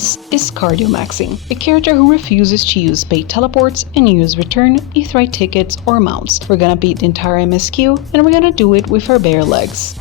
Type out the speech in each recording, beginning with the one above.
This is Cardiomaxing, a character who refuses to use paid teleports and use return, aetheryte tickets, or mounts. We're gonna beat the entire MSQ, and we're gonna do it with our bare legs.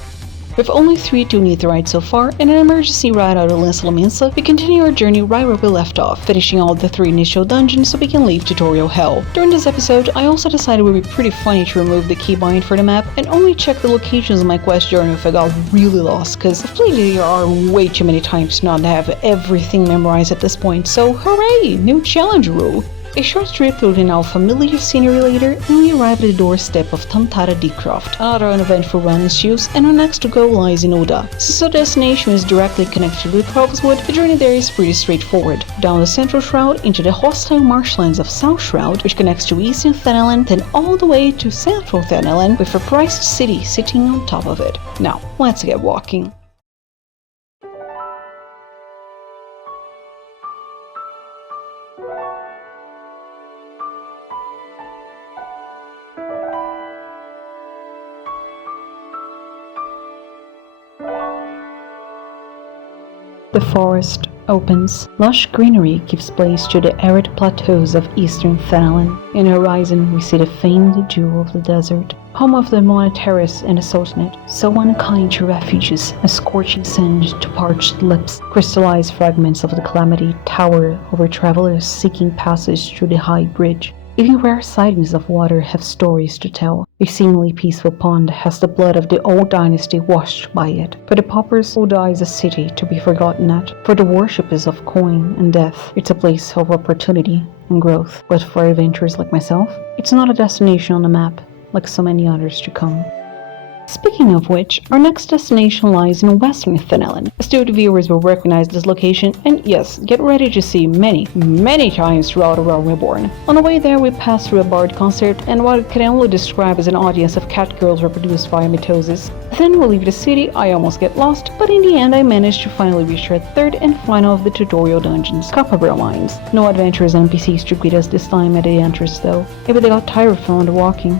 With only 3 tuned aetherytes so far and an emergency ride out of Lance Lominsa, we continue our journey right where we left off, finishing all the 3 initial dungeons so we can leave tutorial hell. During this episode, I also decided it would be pretty funny to remove the keybind for the map and only check the locations of my quest journey if I got really lost, cause I've played AR way too many times not to have everything memorized at this point, so hooray! New challenge rule! A short trip through the now familiar scenery later, and we arrive at the doorstep of Tamtara Deecroft. Another uneventful run ensues, and our next to go lies in Oda. Since our destination is directly connected with Crogswood, the journey there is pretty straightforward. Down the Central Shroud, into the hostile marshlands of South Shroud, which connects to Eastern Thanalan, then all the way to Central Thanalan, with a priced city sitting on top of it. Now, let's get walking. The forest opens. Lush greenery gives place to the arid plateaus of Eastern Thanalan. In the horizon, we see the famed jewel of the desert, home of the Monoterris and the Sultanate, so unkind to refugees as scorching sand to parched lips. Crystallized fragments of the calamity tower over travelers seeking passage through the high bridge. Even rare sightings of water have stories to tell. A seemingly peaceful pond has the blood of the old dynasty washed by it. For the paupers, Oda is a city to be forgotten at. For the worshippers of coin and death, it's a place of opportunity and growth. But for adventurers like myself, it's not a destination on the map, like so many others to come. Speaking of which, our next destination lies in Western Thanalan. Astute viewers will recognize this location, and yes, get ready to see many times throughout A Realm Reborn. On the way there, we pass through a bard concert and what I can only describe as an audience of cat girls reproduced via mitosis. Then we leave the city, I almost get lost, but in the end I managed to finally reach our third and final of the tutorial dungeons, Copperbell Mines. No adventurous NPCs to greet us this time at the entrance though. Maybe they got tired from all the walking.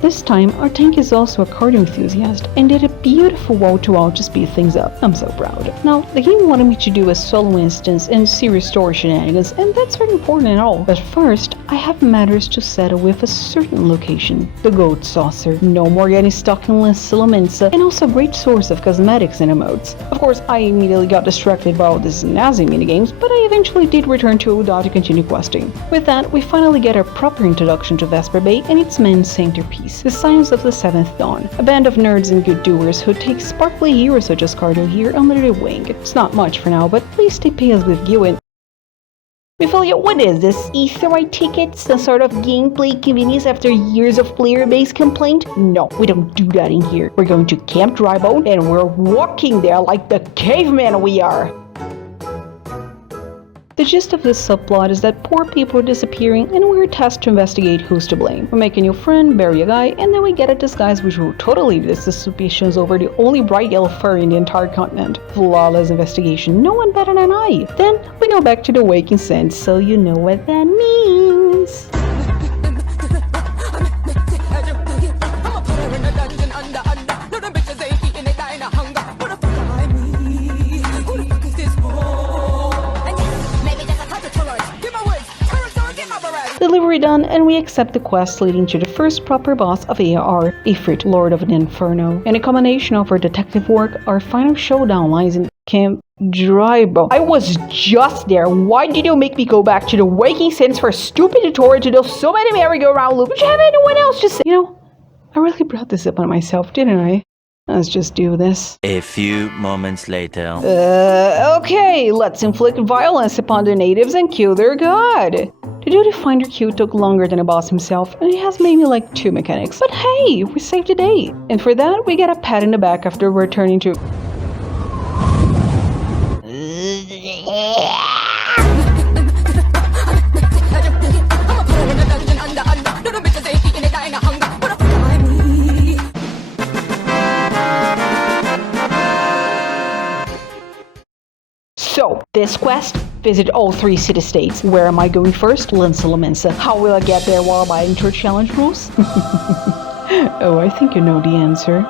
This time, our tank is also a cardio enthusiast and did a beautiful wall-to-wall to speed things up. I'm so proud. Now, the game wanted me to do a solo instance and serious story shenanigans, and that's very important and all. But first, I have matters to settle with a certain location, the Goat Saucer. No more getting stuck in Lance Lominsa, and also a great source of cosmetics and emotes. Of course, I immediately got distracted by all these Nazi minigames, but I eventually did return to Oda to continue questing. With that, we finally get our proper introduction to Vesper Bay and its main centerpiece, the Scions of the Seventh Dawn, a band of nerds and good doers who take sparkly heroes such as Cardo here under their wing. It's not much for now, but at least they pay us with Gwen. Ophelia, what is this? Aetheryte tickets? Some sort of gameplay convenience after years of player base complaint? No, we don't do that in here. We're going to Camp Drybone and we're walking there like the cavemen we are. The gist of this subplot is that poor people are disappearing and we're tasked to investigate who's to blame. We make a new friend, bury a guy, and then we get a disguise which will totally lead the suspicions over the only bright yellow furry in the entire continent. Flawless investigation, no one better than I. Then we go back to the Waking Sands, so you know what that means. Delivery done, and we accept the quest leading to the first proper boss of AR, Ifrit, Lord of the Inferno. In a combination of our detective work, our final showdown lies in Camp Drybone. I was just there. Why did you make me go back to the Waking Sands for a stupid tutorial to do so many merry-go-round loops? Did you have anyone else to say? You know, I really brought this upon myself, didn't I? Let's just do this. A few moments later. Okay, let's inflict violence upon the natives and kill their god. To do the Finder queue took longer than the boss himself, and it has maybe like 2 mechanics. But hey, we saved the day. And for that, we get a pat in the back after returning to... So, this quest, visit all 3 city-states. Where am I going first? Lance Lominsa. How will I get there while abiding to challenge rules? Oh, I think you know the answer.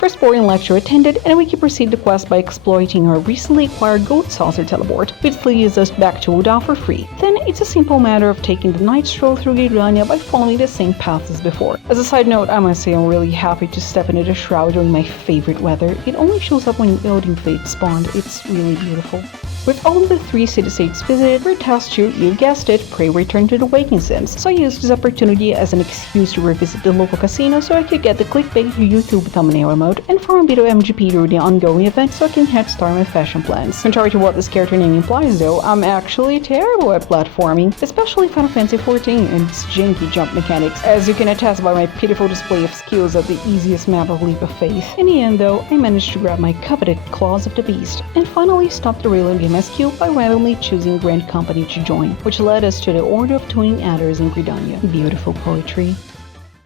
First boring lecture attended, and we can proceed the quest by exploiting our recently acquired gold saucer teleport, which leads us back to Udal for free. Then it's a simple matter of taking the night stroll through Gridania by following the same path as before. As a side note, I must say I'm really happy to step into the shroud during my favorite weather. It only shows up when Odin Fate spawned. It's really beautiful. With all the 3 city-states visited, we're tasked to, you guessed it, pray return to the Waking Sims. So I used this opportunity as an excuse to revisit the local casino so I could get the clickbait YouTube thumbnail mode and farm a bit of MGP through the ongoing event so I can head start my fashion plans. Contrary to what this character name implies though, I'm actually terrible at platforming, especially Final Fantasy XIV and its janky jump mechanics, as you can attest by my pitiful display of skills at the easiest map of Leap of Faith. In the end though, I managed to grab my coveted Claws of the Beast and finally stop the Raylan Game SQ by randomly choosing Grand Company to join, which led us to the Order of Twin Adders in Gridania. Beautiful poetry.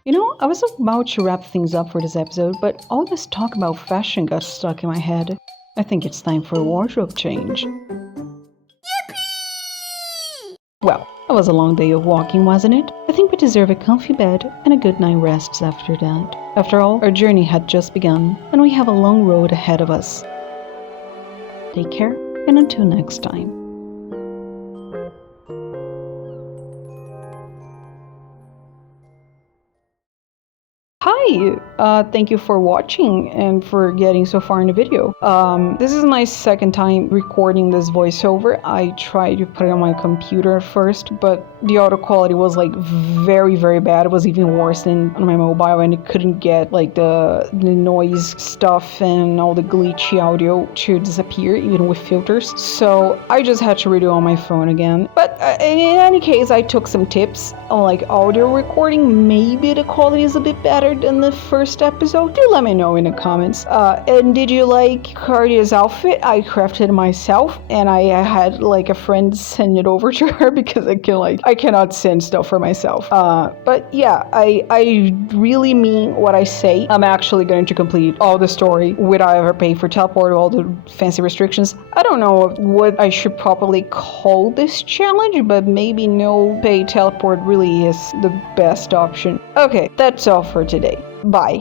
You know, I was about to wrap things up for this episode, but all this talk about fashion got stuck in my head. I think it's time for a wardrobe change. Yippee! Well, it was a long day of walking, wasn't it? I think we deserve a comfy bed and a good night rest after that. After all, our journey had just begun, and we have a long road ahead of us. Take care, and until next time. Hi! Thank you for watching and for getting so far in the video. This is my second time recording this voiceover. I tried to put it on my computer first, but the audio quality was like very bad. It was even worse than on my mobile, and it couldn't get like the noise stuff and all the glitchy audio to disappear even with filters. So I just had to redo on my phone again. But in any case, I took some tips on like audio recording. Maybe the quality is a bit better than the first episode. Do let me know in the comments. And did you like Cardia's outfit? I crafted it myself, and I had like a friend send it over to her because I cannot send stuff for myself. But yeah, I really mean what I say. I'm actually going to complete all the story without ever paying for teleport or all the fancy restrictions. I don't know what I should properly call this challenge, but maybe no pay teleport really is the best option. Okay, that's all for today. Bye.